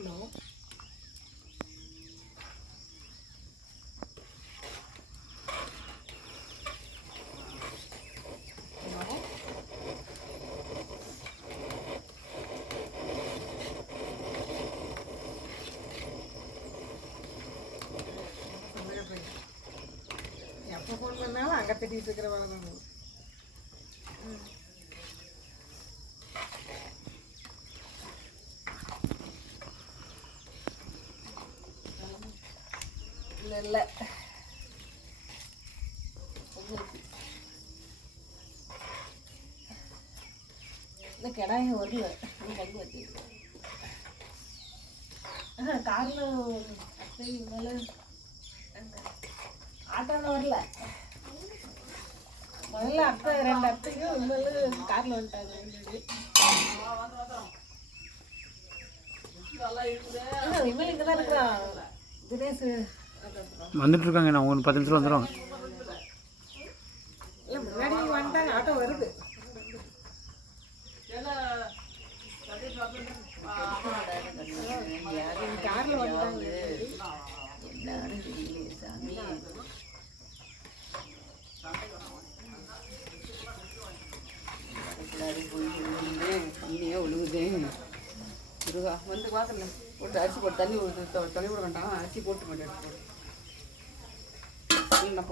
Hello எப்போ phone பண்ணாலும் அங்கே திட்டிகிட்டு இருக்கிற வேலை தான். இல்லை இல்லை இந்த கிடாய வரல பங்கு வச்சு காரில் அத்தை மேலே ஆட்டோவில் வரல. முதல்ல அத்தை 2 அத்தைக்கும் இனிமேல் காரில் வந்துட்டாங்க. இனிமேல் இங்கே தான் இருக்கிறான் தினேஷ் வந்துட்டு இருக்காங்க. நான் ஒரு 10 நிமிஷத்தில் வந்துடுவாங்க. இல்லை முன்னாடி வந்துட்டாங்க. ஆட்டோ வருது. காரில் வந்துட்டாங்க. தண்ணியே ஒழுகுது. முருகா வந்து பார்க்கல போட்டு அரிசி போட்டு தண்ணி தண்ணி விட வேண்டாம். அரிசி போட்டு போட்டு போட்டு போட்டு